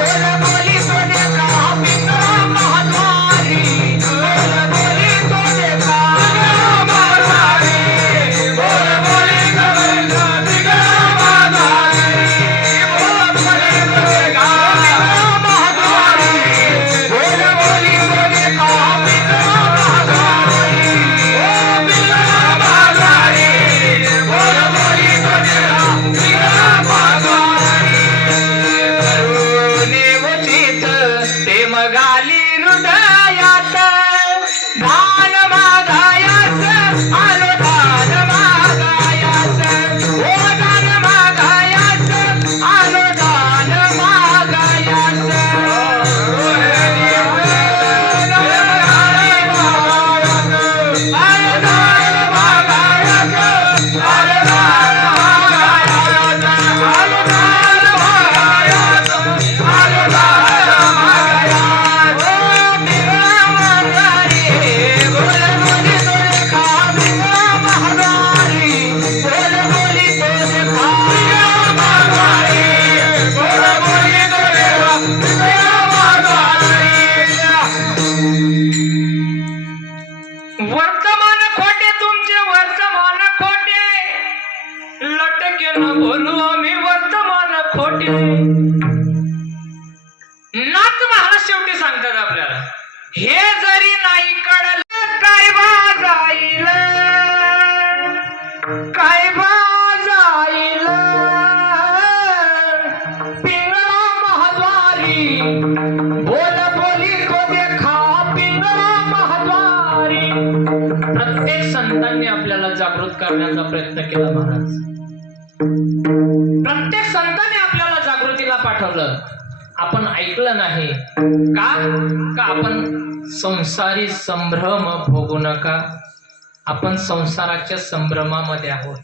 बोल திருடா लटके न बोलू आम्ही वर्तमान खोटे. नाथ महाराज शेवटी सांगतात आपल्याला हे जरी नाही कळलं काय बा जाईल? काय बा जाईल? पिंगळा महाद्वारी बोल बोली तो देखा पिंगळा महाद्वारी. प्रत्येक संतांनी आपल्याला जागृत करण्याचा प्रयत्न केला महाराज. प्रत्येक संतांनी आपल्याला जागृतीला पाठवलं. आपण ऐकलं नाही. का? का आपण संसारी संभ्रम भोगू नका? आपण संसाराच्या संभ्रमामध्ये आहोत.